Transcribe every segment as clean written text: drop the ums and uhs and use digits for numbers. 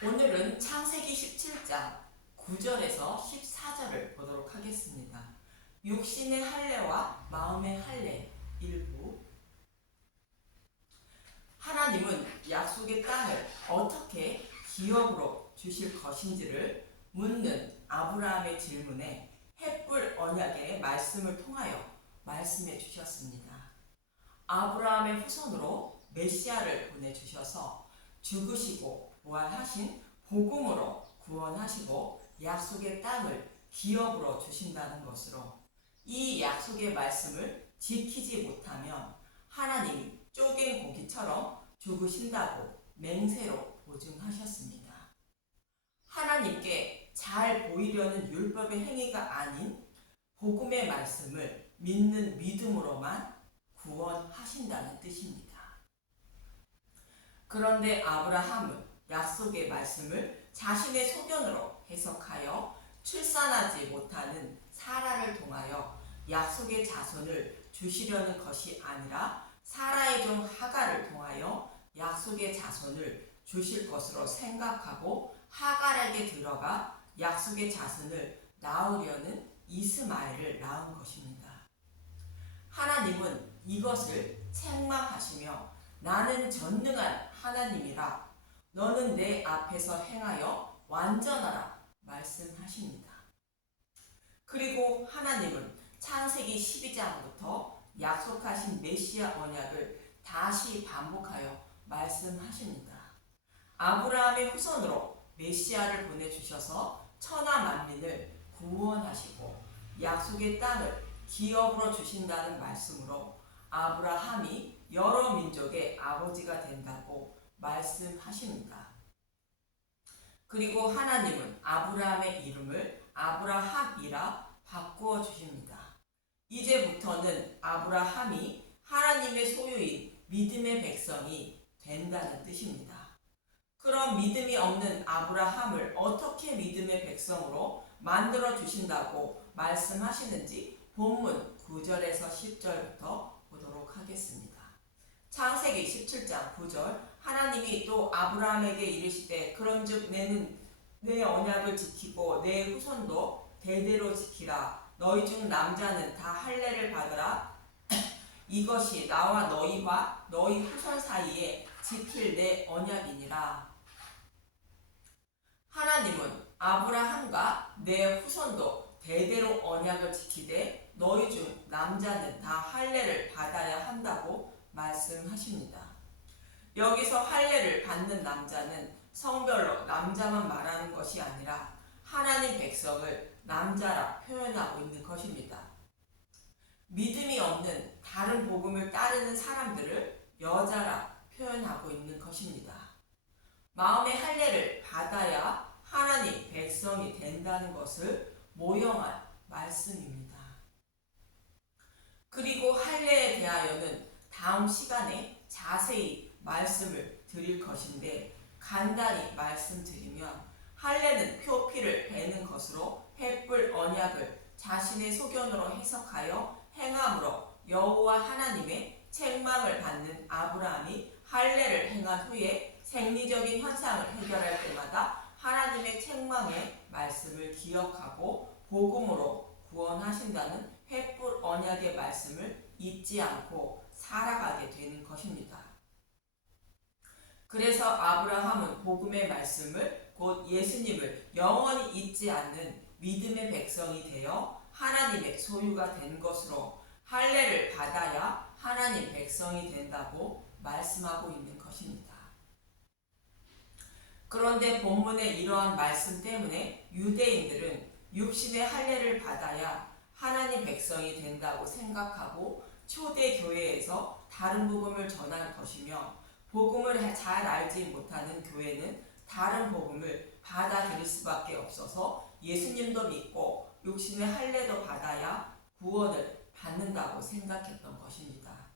오늘은 창세기 17장 9절에서 14절을 보도록 하겠습니다. 육신의 할례와 마음의 할례 일부. 하나님은 약속의 땅을 어떻게 기업으로 주실 것인지를 묻는 아브라함의 질문에 햇불 언약의 말씀을 통하여 말씀해 주셨습니다. 아브라함의 후손으로 메시아를 보내주셔서 죽으시고 부활하신 복음으로 구원하시고 약속의 땅을 기업으로 주신다는 것으로, 이 약속의 말씀을 지키지 못하면 하나님이 쪼갠 고기처럼 죽으신다고 맹세로 보증하셨습니다. 하나님께 잘 보이려는 율법의 행위가 아닌 복음의 말씀을 믿는 믿음으로만 구원하신다는 뜻입니다. 그런데 아브라함은 약속의 말씀을 자신의 소견으로 해석하여 출산하지 못하는 사라를 통하여 약속의 자손을 주시려는 것이 아니라 사라의 종 하갈을 통하여 약속의 자손을 주실 것으로 생각하고 하갈에게 들어가 약속의 자손을 낳으려는 이스마엘을 낳은 것입니다. 하나님은 이것을 책망하시며 나는 전능한 하나님이라 너는 내 앞에서 행하여 완전하라 말씀하십니다. 그리고 하나님은 창세기 12장부터 약속하신 메시아 언약을 다시 반복하여 말씀하십니다. 아브라함의 후손으로 메시아를 보내주셔서 천하 만민을 구원하시고 약속의 땅을 기업으로 주신다는 말씀으로 아브라함이 여러 민족의 아버지가 된다고 말씀하십니다. 그리고 하나님은 아브라함의 이름을 아브라함이라 바꾸어 주십니다. 이제부터는 아브라함이 하나님의 소유인 믿음의 백성이 된다는 뜻입니다. 그럼 믿음이 없는 아브라함을 어떻게 믿음의 백성으로 만들어 주신다고 말씀하시는지 본문 9절에서 10절부터 보도록 하겠습니다. 창세기 17장 9절. 하나님이 또 아브라함에게 이르시되 그런즉 내는 내 언약을 지키고 내 후손도 대대로 지키라. 너희 중 남자는 다 할례를 받으라. 이것이 나와 너희와 너희 후손 사이에 지킬 내 언약이니라. 하나님은 아브라함과 내 후손도 대대로 언약을 지키되 너희 중 남자는 다 할례를 받아야 한다고 말씀하십니다. 여기서 할례를 받는 남자는 성별로 남자만 말하는 것이 아니라 하나님 백성을 남자라 표현하고 있는 것입니다. 믿음이 없는 다른 복음을 따르는 사람들을 여자라 표현하고 있는 것입니다. 마음의 할례를 받아야 하나님 백성이 된다는 것을 모형한 말씀입니다. 그리고 할례에 대하여는 다음 시간에 자세히 말씀을 드릴 것인데, 간단히 말씀드리면 할례는 표피를 베는 것으로 햇불 언약을 자신의 소견으로 해석하여 행함으로 여호와 하나님의 책망을 받는 아브라함이 할례를 행한 후에 생리적인 현상을 해결할 때마다 하나님의 책망의 말씀을 기억하고 복음으로 구원하신다는 햇불 언약의 말씀을 잊지 않고 살아가게 되는 것입니다. 그래서 아브라함은 복음의 말씀을, 곧 예수님을 영원히 잊지 않는 믿음의 백성이 되어 하나님의 소유가 된 것으로 할례를 받아야 하나님 백성이 된다고 말씀하고 있는 것입니다. 그런데 본문의 이러한 말씀 때문에 유대인들은 육신의 할례를 받아야 하나님 백성이 된다고 생각하고 초대 교회에서 다른 복음을 전할 것이며, 복음을 잘 알지 못하는 교회는 다른 복음을 받아들일 수밖에 없어서 예수님도 믿고 육신의 할례도 받아야 구원을 받는다고 생각했던 것입니다.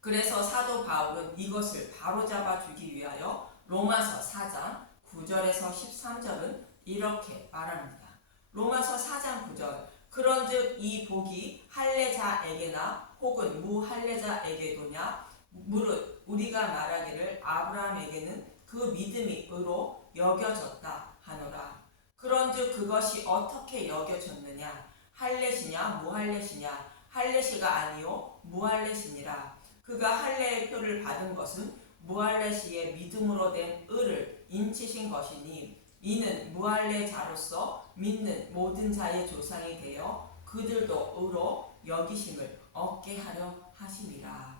그래서 사도 바울은 이것을 바로잡아 주기 위하여 로마서 4장 9절에서 13절은 이렇게 말합니다. 로마서 4장 9절. 그런즉 이 복이 할례자에게나 혹은 무할례자에게도냐? 무릇 우리가 말하기를 아브라함에게는 그 그 믿음이 의로 여겨졌다 하노라. 그런즉 그것이 어떻게 여겨졌느냐? 할례시냐 무할례시냐? 할례시가 아니요 무할례시니라. 그가 할례의 표를 받은 것은 무할례시의 믿음으로 된 의를 인치신 것이니 이는 무할례자로서 믿는 모든 자의 조상이 되어 그들도 의로 여기심을 얻게 하려 하심이라.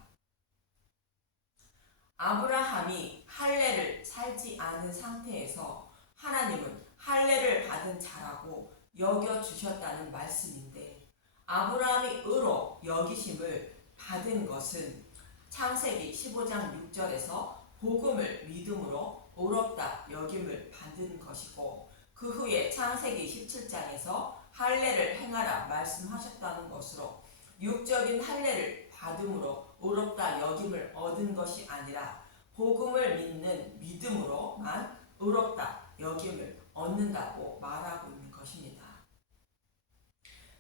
아브라함이 할례를 살지 않은 상태에서 하나님은 할례를 받은 자라고 여겨주셨다는 말씀인데, 아브라함이 의로 여기심을 받은 것은 창세기 15장 6절에서 복음을 믿음으로 의롭다 여김을 받은 것이고, 그 후에 창세기 17장에서 할례를 행하라 말씀하셨다는 것으로 육적인 할례를 받음으로 의롭다 여김을 얻은 것이 아니라 복음을 믿는 믿음으로만 의롭다 여김을 얻는다고 말하고 있는 것입니다.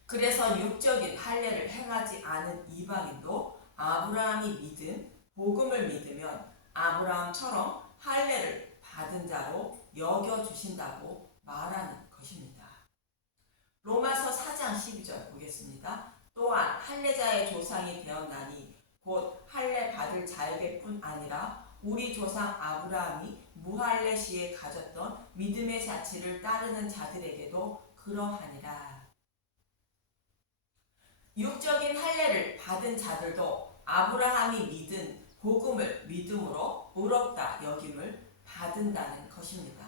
그래서 육적인 할례를 행하지 않은 이방인도 아브라함이 믿은 복음을 믿으면 아브라함처럼 할례를 받은 자로 여겨주신다고 말하는 것입니다. 로마서 4장 12절 보겠습니다. 또한 할례자의 조상이 되었나니 곧 할례 받을 자에게뿐 아니라 우리 조상 아브라함이 무할례 시에 가졌던 믿음의 자치를 따르는 자들에게도 그러하니라. 육적인 할례를 받은 자들도 아브라함이 믿은 복음을 믿음으로 의롭다 여김을 받는다는 것입니다.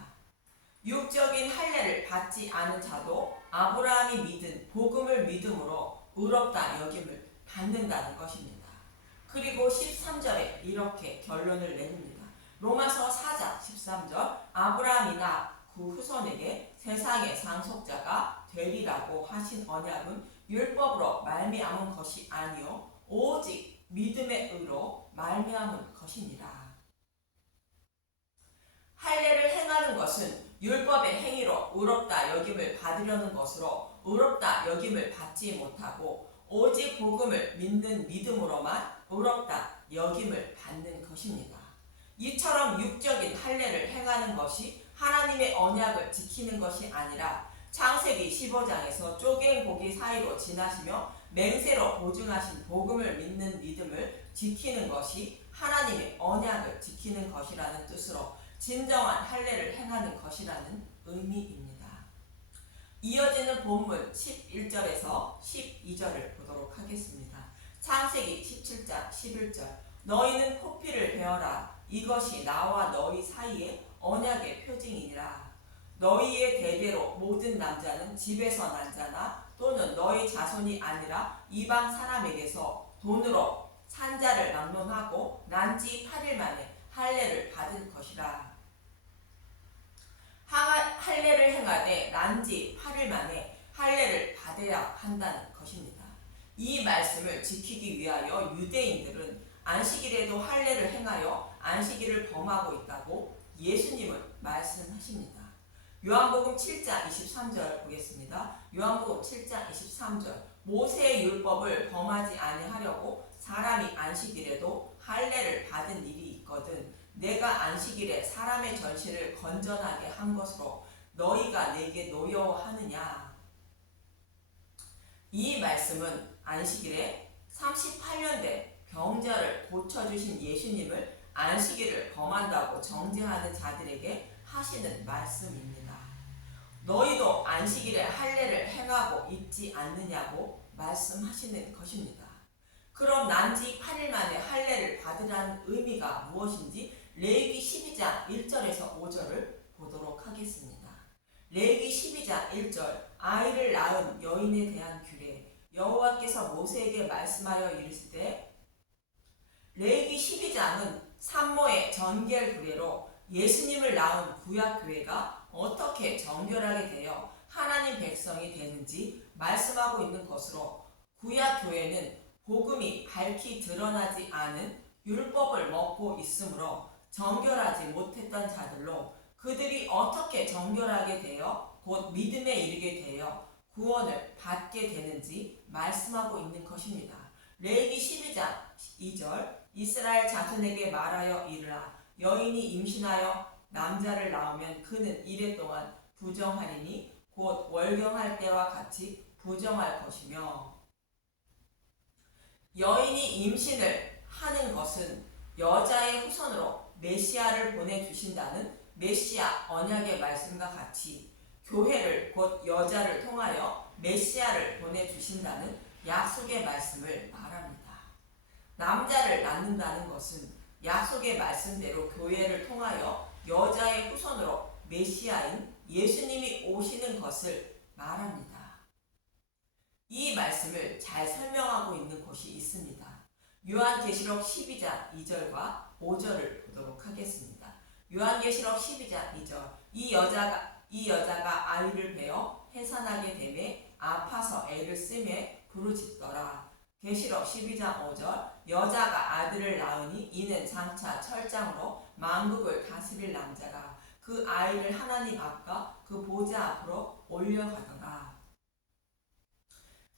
육적인 할례를 받지 않은 자도 아브라함이 믿은 복음을 믿음으로 의롭다 여김을 받는다는 것입니다. 그리고 13절에 이렇게 결론을 내립니다. 로마서 4장 13절 아브라함이나 그 후손에게 세상의 상속자가 되리라고 하신 언약은 율법으로 말미암은 것이 아니요 오직 믿음의 의로 말미암은 것이니라. 할례를 행하는 것은 율법의 행위로 의롭다 여김을 받으려는 것으로 의롭다 여김을 받지 못하고 오직 복음을 믿는 믿음으로만 의롭다 여김을 받는 것입니다. 이처럼 육적인 할례를 행하는 것이 하나님의 언약을 지키는 것이 아니라 창세기 15장에서 쪼갠 고기 사이로 지나시며 맹세로 보증하신 복음을 믿는 믿음을 지키는 것이 하나님의 언약을 지키는 것이라는 뜻으로 진정한 할례를 행하는 것이라는 의미입니다. 이어지는 본문 11절에서 12절을 보도록 하겠습니다. 창세기 17장 11절 너희는 포피를 베어라. 이것이 나와 너희 사이의 언약의 표징이니라. 너희의 대대로 모든 남자는 집에서 난 자나 또는 너희 자손이 아니라 이방 사람에게서 돈으로 산 자를 막론하고 난 지 8일 만에 할례를 받은 것이라. 할례를 행하되 난 지 8일 만에 할례를 받아야 한다는 것입니다. 이 말씀을 지키기 위하여 유대인들은 안식일에도 할례를 행하여 안식일을 범하고 있다고 예수님은 말씀하십니다. 요한복음 7장 23절 보겠습니다. 요한복음 7장 23절 모세의 율법을 범하지 아니하려고 사람이 안식일에도 할례를 받은 일이 있거든 내가 안식일에 사람의 전신을 건전하게 한 것으로 너희가 내게 노여워하느냐. 이 말씀은 안식일에 38년 된 병자를 고쳐주신 예수님을 안식일을 범한다고 정죄하는 자들에게 하시는 말씀입니다. 너희도 안식일에 할례를 행하고 있지 않느냐고 말씀하시는 것입니다. 그럼 난지 8일 만에 할례를 받으라는 의미가 무엇인지 레위기 12장 1절에서 5절을 보도록 하겠습니다. 레위기 12장 1절 아이를 낳은 여인에 대한 규례 여호와께서 모세에게 말씀하여 이르시되 레위기 12장은 산모의 정결 규례로 예수님을 낳은 구약교회가 어떻게 정결하게 되어 하나님 백성이 되는지 말씀하고 있는 것으로 구약교회는 복음이 밝히 드러나지 않은 율법을 먹고 있으므로 정결하지 못했던 자들로 그들이 어떻게 정결하게 되어 곧 믿음에 이르게 되어 구원을 받게 되는지 말씀하고 있는 것입니다. 레위기 12장 2절 이스라엘 자손에게 말하여 이르라 여인이 임신하여 남자를 낳으면 그는 이래 동안 부정하리니 곧 월경할 때와 같이 부정할 것이며 여인이 임신을 하는 것은 여자의 후손으로 메시아를 보내주신다는 메시아 언약의 말씀과 같이 교회를 곧 여자를 통하여 메시아를 보내주신다는 약속의 말씀을 말합니다. 남자를 낳는다는 것은 약속의 말씀대로 교회를 통하여 여자의 후손으로 메시아인 예수님이 오시는 것을 말합니다. 이 말씀을 잘 설명하고 있는 곳이 있습니다. 요한계시록 12장 2절과 5절을 보도록 하겠습니다. 요한계시록 12장 2절 이 여자가 아이를 베어 해산하게 되매 아파서 애를 쓰매 부르짖더라. 계시록 12장 5절 여자가 아들을 낳으니 이는 장차 철장으로 만국을 다스릴 남자가 그 아이를 하나님 앞과 그 보좌 앞으로 올려가더라.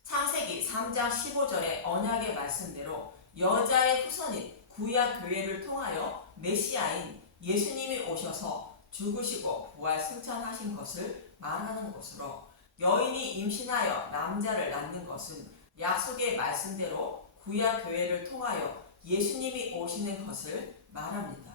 창세기 3장 15절의 언약의 말씀대로 여자의 후손인 구약 교회를 통하여 메시아인 예수님이 오셔서 죽으시고 부활 승천하신 것을 말하는 것으로 여인이 임신하여 남자를 낳는 것은 약속의 말씀대로 구약 교회를 통하여 예수님이 오시는 것을 말합니다.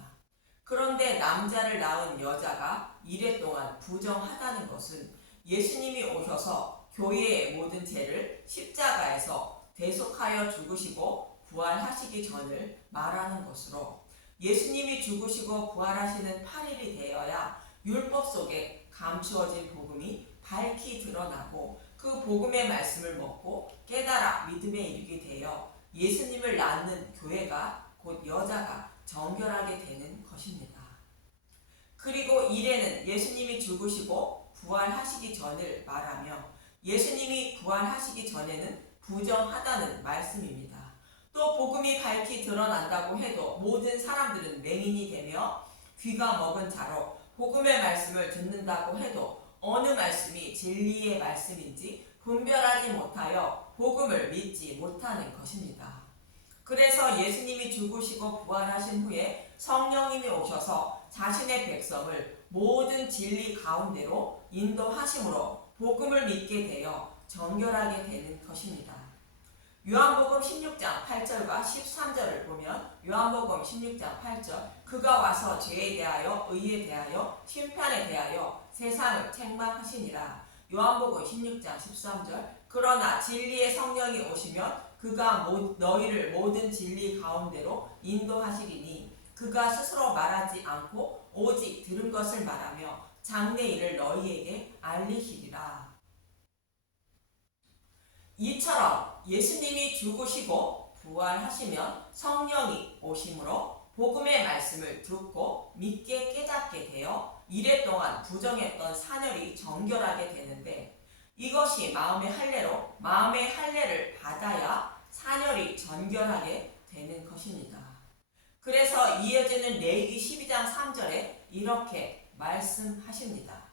그런데 남자를 낳은 여자가 이래 동안 부정하다는 것은 예수님이 오셔서 교회의 모든 죄를 십자가에서 대속하여 죽으시고 부활하시기 전을 말하는 것으로 예수님이 죽으시고 부활하시는 8일이 되어야 율법 속에 감추어진 복음이 밝히 드러나고 그 복음의 말씀을 먹고 깨달아 믿음에 이르게 되어 예수님을 낳는 교회가 곧 여자가 정결하게 되는 것입니다. 그리고 이래는 예수님이 죽으시고 부활하시기 전을 말하며 예수님이 부활하시기 전에는 부정하다는 말씀입니다. 또 복음이 밝히 드러난다고 해도 모든 사람들은 맹인이 되며 귀가 먹은 자로 복음의 말씀을 듣는다고 해도 어느 말씀이 진리의 말씀인지 분별하지 못하여 복음을 믿지 못하는 것입니다. 그래서 예수님이 죽으시고 부활하신 후에 성령님이 오셔서 자신의 백성을 모든 진리 가운데로 인도하심으로 복음을 믿게 되어 정결하게 되는 것입니다. 요한복음 16장 8절과 13절을 보면 요한복음 16장 8절 그가 와서 죄에 대하여 의에 대하여 심판에 대하여 세상을 책망하시니라. 요한복음 16장 13절 그러나 진리의 성령이 오시면 그가 너희를 모든 진리 가운데로 인도하시리니 그가 스스로 말하지 않고 오직 들은 것을 말하며 장래 일을 너희에게 알리시리라. 이처럼 예수님이 죽으시고 부활하시면 성령이 오심으로 복음의 말씀을 듣고 믿게 깨닫게 되어 이래 동안 부정했던 사열이 정결하게 되는데 이것이 마음의 할례로 마음의 할례를 받아야 사열이 정결하게 되는 것입니다. 그래서 이어지는 레위기 12장 3절에 이렇게 말씀하십니다.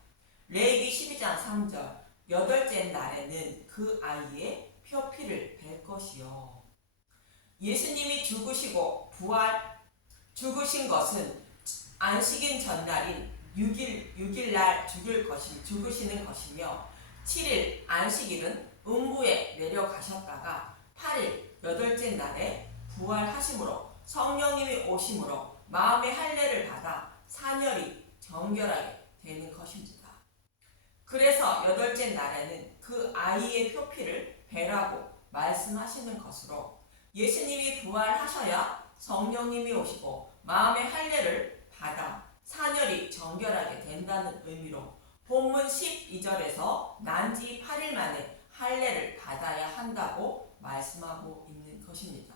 레위기 12장 3절 여덟째 날에는 그 아이의 표피를 벨 것이요. 예수님이 죽으신 것은 안식인 전날인 6일날 죽으시는 것이며 7일 안식일은 음부에 내려가셨다가 8일 여덟째 날에 부활하심으로 성령님이 오심으로 마음의 할례를 받아 사열이 정결하게 되는 것입니다. 그래서 여덟째 날에는 그 아이의 표피를 베라고 말씀하시는 것으로 예수님이 부활하셔야 성령님이 오시고 마음의 할례를 받아 사열이 정결하게 된다는 의미로 본문 12절에서 난지 8일 만에 할례를 받아야 한다고 말씀하고 있는 것입니다.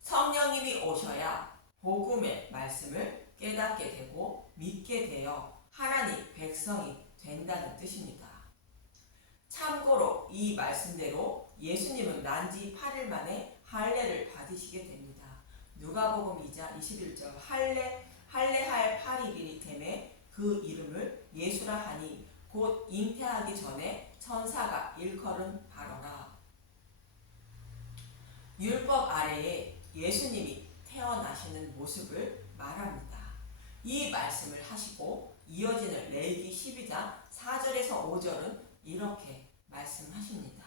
성령님이 오셔야 복음의 말씀을 깨닫게 되고 믿게 되어 하나님 백성이 된다는 뜻입니다. 참고로 이 말씀대로 예수님은 난지 8일 만에 할례를 받으시게 됩니다. 누가복음 2장 21절 할례할 8일이 되매 그 이름을 예수라 하니 곧 잉태하기 전에 천사가 일컬은 바로라. 율법 아래에 예수님이 태어나시는 모습을 말합니다. 이 말씀을 하시고 이어지는 레위기 12장 4절에서 5절은 이렇게 말씀하십니다.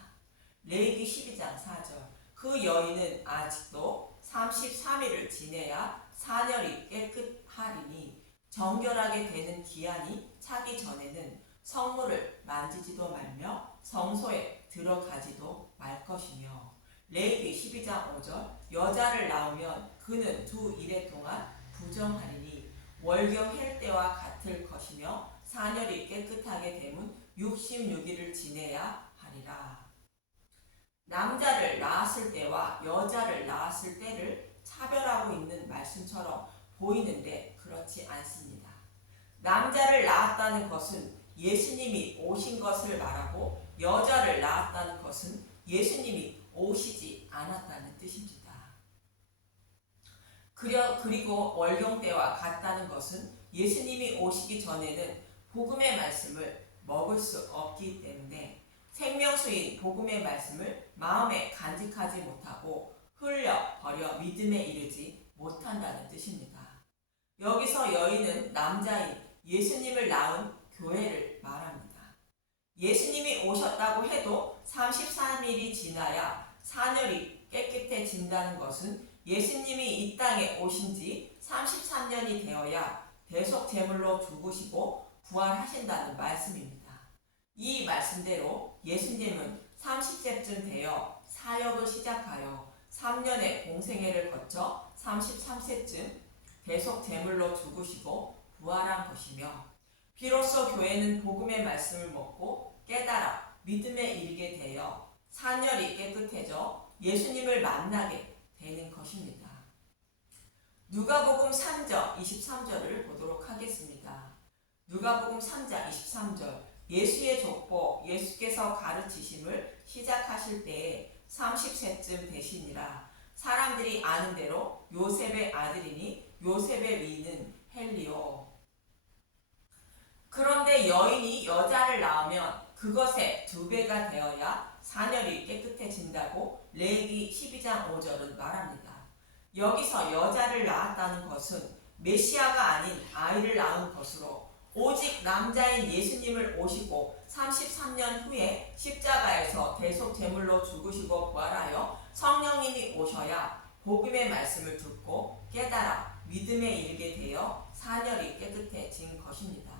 레위기 12장 4절 그 여인은 아직도 33일을 지내야 사녀리 깨끗하리니 정결하게 되는 기한이 차기 전에는 성물을 만지지도 말며 성소에 들어가지도 말 것이며 레위기 12장 5절 여자를 낳으면 그는 2일에 동안 부정하리니 월경 헬 때와 같을 것이며 사녀리 깨끗하게 되면 66일을 지내야 하리라. 남자를 낳았을 때와 여자를 낳았을 때를 차별하고 있는 말씀처럼 보이는데 그렇지 않습니다. 남자를 낳았다는 것은 예수님이 오신 것을 말하고 여자를 낳았다는 것은 예수님이 오시지 않았다는 뜻입니다. 그리고 월경 때와 같다는 것은 예수님이 오시기 전에는 복음의 말씀을 먹을 수 없기 때문에 생명수인 복음의 말씀을 마음에 간직하지 못하고 흘려버려 믿음에 이르지 못한다는 뜻입니다. 여기서 여인은 남자인 예수님을 낳은 교회를 말합니다. 예수님이 오셨다고 해도 33일이 지나야 사녀리 깨끗해진다는 것은 예수님이 이 땅에 오신 지 33년이 되어야 대속 제물로 죽으시고 부활하신다는 말씀입니다. 이 말씀대로 예수님은 30세쯤 되어 사역을 시작하여 3년의 공생애를 거쳐 33세쯤 대속 제물로 죽으시고 부활한 것이며 비로소 교회는 복음의 말씀을 먹고 깨달아 믿음에 이르게 되어 사녀리 깨끗해져 예수님을 만나게 되는 것입니다. 누가복음 3장 23절을 보도록 하겠습니다. 누가복음 3장 23절 예수의 족보 예수께서 가르치심을 시작하실 때에 30세쯤 되시니라. 사람들이 아는 대로 요셉의 아들이니 요셉의 위는 헬리오. 그런데 여인이 여자를 낳으면 그것의 2배가 되어야 사녀리 깨끗해진다고 레위기 12장 5절은 말합니다. 여기서 여자를 낳았다는 것은 메시아가 아닌 아이를 낳은 것으로 오직 남자인 예수님을 오시고 33년 후에 십자가에서 대속 제물로 죽으시고 부활하여 성령님이 오셔야 복음의 말씀을 듣고 깨달아 믿음에 이르게 되어 사녀리 깨끗해진 것입니다.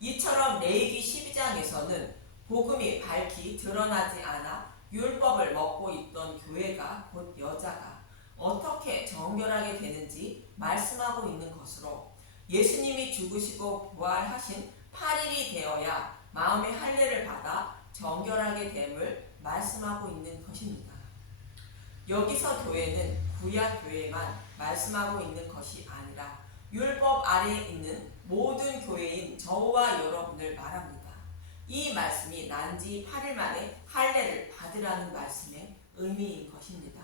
이처럼 레위기 12장에서는 복음이 밝히 드러나지 않아 율법을 먹고 있던 교회가 곧 여자가 어떻게 정결하게 되는지 말씀하고 있는 것으로 예수님이 죽으시고 부활하신 8일이 되어야 마음의 할례를 받아 정결하게 됨을 말씀하고 있는 것입니다. 여기서 교회는 구약 교회만 말씀하고 있는 것이 아니라 율법 아래에 있는 모든 교회인 저와 여러분을 말합니다. 이 말씀이 난지 8일 만에 할례를 받으라는 말씀의 의미인 것입니다.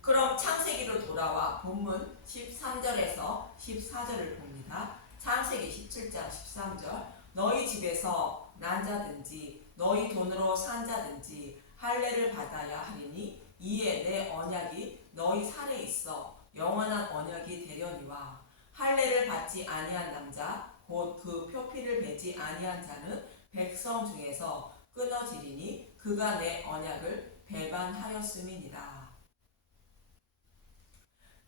그럼 창세기로 돌아와 본문 13절에서 14절을 봅니다. 창세기 17장 13절 너희 집에서 난 자든지 너희 돈으로 산 자든지 할례를 받아야 하리니 이에 내 언약이 너희 살에 있어 영원한 언약이 되려니와 할례를 받지 아니한 남자 곧 그 표피를 베지 아니한 자는 백성 중에서 끊어지리니 그가 내 언약을 배반하였음이니라.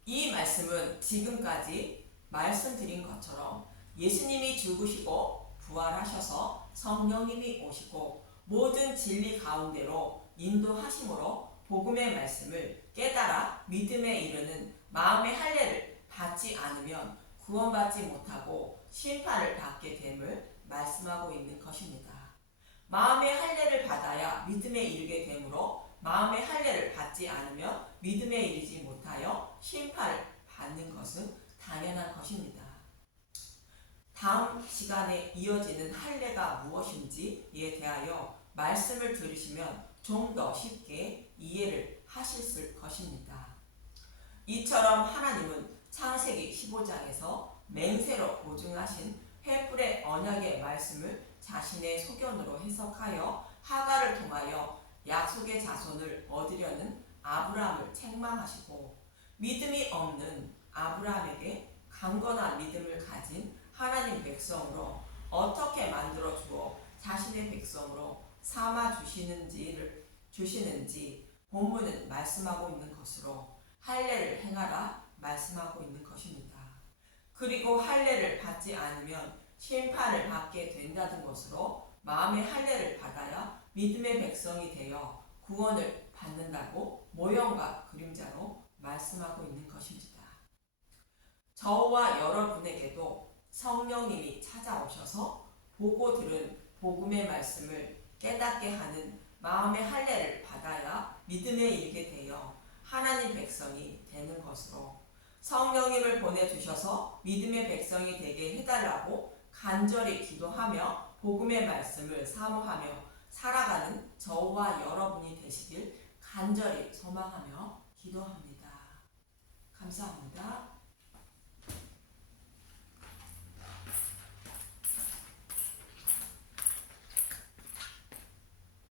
이 말씀은 지금까지 말씀드린 것처럼 예수님이 죽으시고 부활하셔서 성령님이 오시고 모든 진리 가운데로 인도하심으로 복음의 말씀을 깨달아 믿음에 이르는 마음의 할례를 받지 않으면 구원받지 못하고 심판을 받게 됨을 말씀하고 있는 것입니다. 마음의 할례를 받아야 믿음에 이르게 되므로 마음의 할례를 받지 않으면 믿음에 이르지 못하여 심판을 받는 것은 당연한 것입니다. 다음 시간에 이어지는 할례가 무엇인지에 대하여 말씀을 들으시면 좀 더 쉽게 이해를 하실 것입니다. 이처럼 하나님은 창세기 15장에서 맹세로 보증하신 횃불의 언약의 말씀을 자신의 소견으로 해석하여 하가를 통하여 약속의 자손을 얻으려는 아브라함을 책망하시고 믿음이 없는 아브라함에게 강건한 믿음을 가진 하나님 백성으로 어떻게 만들어 주어 자신의 백성으로 삼아 주시는지 본문은 말씀하고 있는 것으로 할례를 행하라 말씀하고 있는 것입니다. 그리고 할례를 받지 않으면 심판을 받게 된다는 것으로 마음의 할례를 받아야 믿음의 백성이 되어 구원을 받는다고 모형과 그림자로 말씀하고 있는 것입니다. 저와 여러분에게도 성령님이 찾아오셔서 보고 들은 복음의 말씀을 깨닫게 하는 마음의 할례를 받아야 믿음에 이르게 되어 하나님 백성이 되는 것으로 성령님을 보내주셔서 믿음의 백성이 되게 해달라고 간절히 기도하며 복음의 말씀을 사모하며 살아가는 저와 여러분이 되시길 간절히 소망하며 기도합니다. 감사합니다.